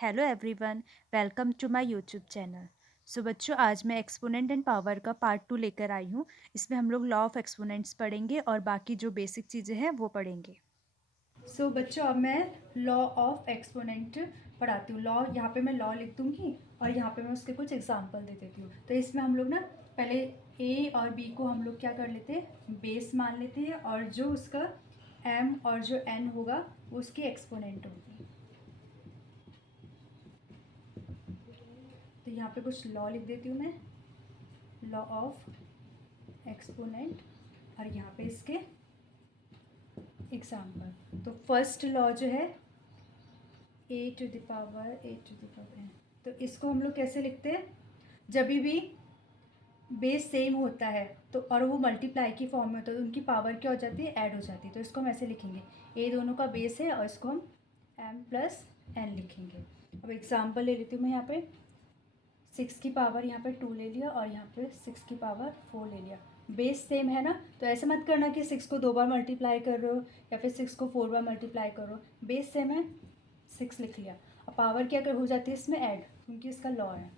Hello everyone, welcome to my YouTube channel. So बच्चों, आज मैं एक्सपोनेंट एंड पावर का पार्ट 2 लेकर आई हूँ। इसमें हम लोग लॉ ऑफ एक्सपोनेंट्स पढ़ेंगे और बाकी जो बेसिक चीज़ें हैं वो पढ़ेंगे। सो बच्चों, अब मैं लॉ ऑफ एक्सपोनेंट पढ़ाती हूँ। लॉ यहाँ पे मैं लॉ लिख दूँगी और यहाँ पे मैं उसके कुछ एग्जांपल दे देती हूँ। तो इसमें हम लोग ना पहले ए और बी को हम लोग क्या कर लेते हैं, बेस मान लेते हैं, और जो उसका एम और जो एन होगा वो उसकी एक्सपोनेंट होगी। तो यहाँ पे कुछ लॉ लिख देती हूँ मैं, लॉ ऑफ एक्सपोनेंट, और यहाँ पे इसके एग्जाम्पल। तो फर्स्ट लॉ जो है ए टू द पावर एन, तो इसको हम लोग कैसे लिखते हैं, जब भी बेस सेम होता है तो और वो मल्टीप्लाई की फॉर्म में होता है तो उनकी पावर क्या हो जाती है, ऐड हो जाती है। तो इसको हम ऐसे लिखेंगे, ए दोनों का बेस है और इसको हम एम प्लस एन लिखेंगे। अब एग्जाम्पल ले लेती हूँ मैं। यहाँ पे 6 की पावर यहाँ पे 2 ले लिया और यहाँ पे 6 की पावर 4 ले लिया। बेस सेम है ना, तो ऐसे मत करना कि 6 को 2 बार मल्टीप्लाई कर रहे हो या फिर 6 को 4 बार मल्टीप्लाई करो। बेस सेम है, 6 लिख लिया। अब पावर क्या कर हो जाती है इसमें, ऐड, क्योंकि इसका लॉ है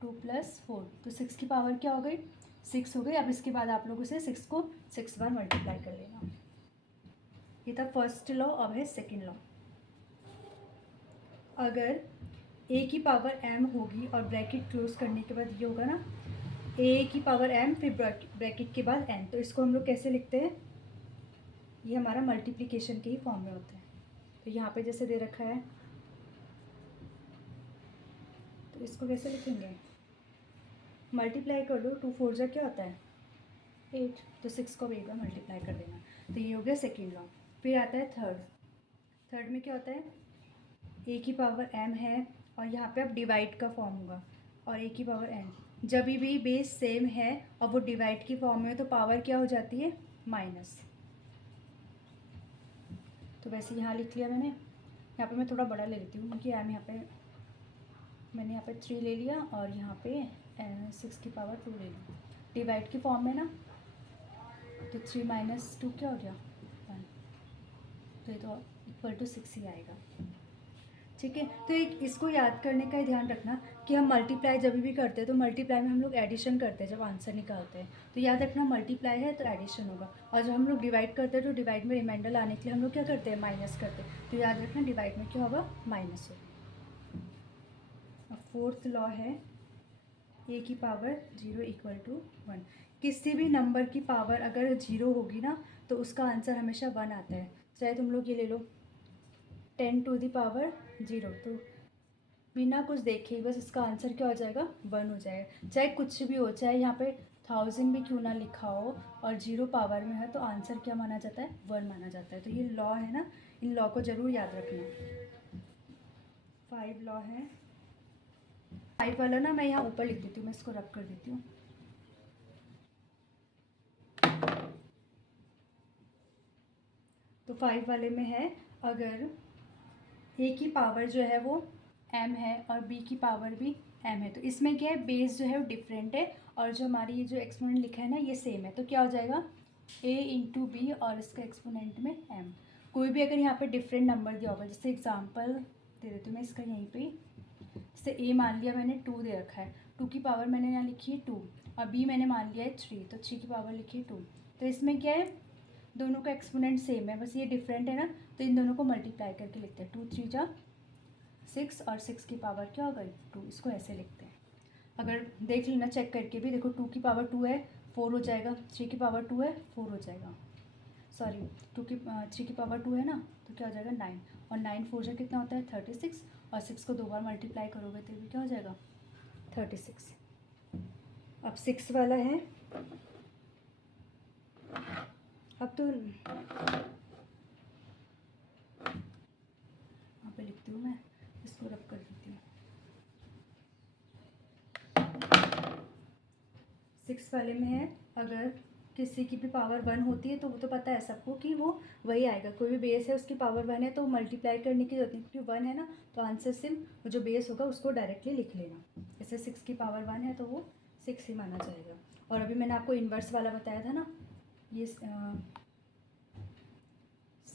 2 + 4। तो 6 की पावर क्या हो गई, 6 हो गई। अब इसके बाद आप लोगों से 6 को 6 बार मल्टीप्लाई कर लेना। ये था फर्स्ट लॉ। अब है सेकेंड लॉ। अगर ए की पावर एम होगी और ब्रैकेट क्लोज करने के बाद ये होगा ना, ए की पावर एम फिर ब्रैकेट के बाद एन, तो इसको हम लोग कैसे लिखते हैं, ये हमारा मल्टीप्लिकेशन के ही फॉर्म में होता है। तो यहाँ पे जैसे दे रखा है तो इसको कैसे लिखेंगे, मल्टीप्लाई कर लो, 2 4 जा क्या होता है 8, तो 6 को 8 बार मल्टीप्लाई कर देना। तो ये हो गया सेकेंड लॉ। फिर आता है थर्ड। थर्ड में क्या होता है, ए की पावर एम है और यहाँ पे अब डिवाइड का फॉर्म होगा, और ए की पावर एन, जब भी बेस सेम है और वो डिवाइड की फॉर्म में तो पावर क्या हो जाती है, माइनस। तो वैसे यहाँ लिख लिया मैंने। यहाँ पे मैं थोड़ा बड़ा ले लेती हूँ क्योंकि एम यहाँ पे मैंने यहाँ पे 3 ले लिया और यहाँ पे 6 की पावर 2 ले ली। डिवाइड की फॉर्म में ना, तो 3 - 2 क्या हो गया 1, तो ये तो इक्वल टू 6 ही आएगा। ठीक है, तो एक इसको याद करने का ध्यान रखना कि हम मल्टीप्लाई जब भी करते हैं तो मल्टीप्लाई में हम लोग एडिशन करते हैं जब आंसर निकालते हैं। तो याद रखना मल्टीप्लाई है तो एडिशन होगा, और जब हम लोग डिवाइड करते हैं तो डिवाइड में रिमाइंडर लाने के लिए हम लोग क्या करते हैं, माइनस करते हैं। तो याद रखना डिवाइड में क्या होगा, माइनस होगा। अब फोर्थ लॉ है ए की पावर 0 = 1। किसी भी नंबर की पावर अगर 0 होगी ना तो उसका आंसर हमेशा 1 आता है। चाहे तुम लोग ये ले लो 10 टू द पावर 0, तो बिना कुछ देखे ही बस इसका आंसर क्या हो जाएगा, 1 हो जाएगा। चाहे कुछ भी हो, चाहे यहाँ पे 1000 भी क्यों ना लिखा हो और 0 पावर में है तो आंसर क्या माना जाता है, 1 माना जाता है। तो ये लॉ है ना, इन लॉ को ज़रूर याद रखना। 5 लॉ है। 5 वाला ना मैं यहाँ ऊपर लिख देती हूँ, मैं इसको रब कर देती हूँ। तो 5 वाले में है, अगर ए की पावर जो है वो m है और b की पावर भी m है, तो इसमें क्या है, बेस जो है वो डिफरेंट है और जो हमारी ये जो एक्सपोनेंट लिखा है ना ये सेम है। तो क्या हो जाएगा, a × b और इसका एक्सपोनेंट में m। कोई भी अगर यहाँ पे डिफरेंट नंबर दिया होगा, जैसे एग्जांपल दे देती हूँ मैं इसका यहीं पे, जैसे a मान लिया मैंने 2 दे रखा है, 2 की पावर मैंने यहाँ लिखी है 2, और b मैंने मान लिया है 3, तो 3 की पावर लिखी है 2। तो इसमें क्या है, दोनों का एक्सपोनेंट सेम है, बस ये डिफरेंट है ना, तो इन दोनों को मल्टीप्लाई करके लिखते हैं। 2 3 जा 6 और 6 की पावर क्या हो गई 2, इसको ऐसे लिखते हैं। अगर देख लेना चेक करके भी, देखो 2 की पावर 2 है 4 हो जाएगा, 3 की पावर 2 है 4 हो जाएगा, सॉरी 3 की पावर 2 है ना, तो क्या हो जाएगा 9, और 9 4 जा कितना होता है 36, और 6 को 2 बार मल्टीप्लाई करोगे तो भी क्या हो जाएगा 36। अब 6 वाला है, अब तो यहाँ पे लिखती हूँ मैं, इसको रब कर देती हूँ। 6 वाले में है, अगर किसी की भी पावर 1 होती है तो वो तो पता है सबको कि वो वही आएगा। कोई भी बेस है उसकी पावर 1 है तो मल्टीप्लाई करने की जरूरत नहीं, क्योंकि 1 है ना, तो आंसर सिर्फ जो बेस होगा उसको डायरेक्टली लिख लेना। जैसे 6 की पावर 1 है तो वो 6 ही माना जाएगा। और अभी मैंने आपको इन्वर्स वाला बताया था ना, ये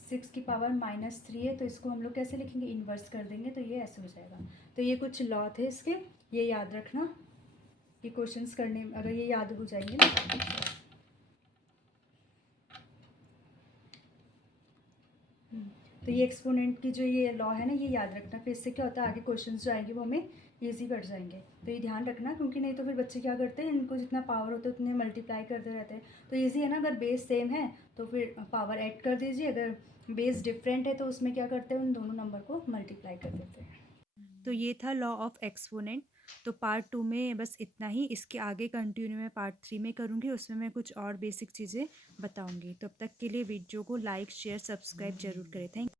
6 की पावर -3 है, तो इसको हम लोग कैसे लिखेंगे, इन्वर्स कर देंगे तो ये ऐसे हो जाएगा। तो ये कुछ लॉ थे इसके, ये याद रखना कि क्वेश्चंस करने अगर ये याद हो जाएंगे ना। तो ये एक्सपोनेंट की जो ये लॉ है ना, ये याद रखना, फिर इससे क्या होता है आगे क्वेश्चंस जो आएंगे वो हमें ईजी पड़ जाएंगे। तो ये ध्यान रखना, क्योंकि नहीं तो फिर बच्चे क्या करते हैं, इनको जितना पावर होता है उतने मल्टीप्लाई करते रहते हैं। तो ईजी है ना, अगर बेस सेम है तो फिर पावर ऐड कर दीजिए, अगर बेस डिफरेंट है तो उसमें क्या करते हैं, उन दोनों नंबर को मल्टीप्लाई कर देते हैं। तो ये था लॉ ऑफ एक्सपोनेंट। तो पार्ट 2 में बस इतना ही, इसके आगे कंटिन्यू मैं पार्ट 3 में करूँगी, उसमें मैं कुछ और बेसिक चीज़ें बताऊँगी। तो अब तक के लिए वीडियो को लाइक शेयर सब्सक्राइब जरूर करें। थैंक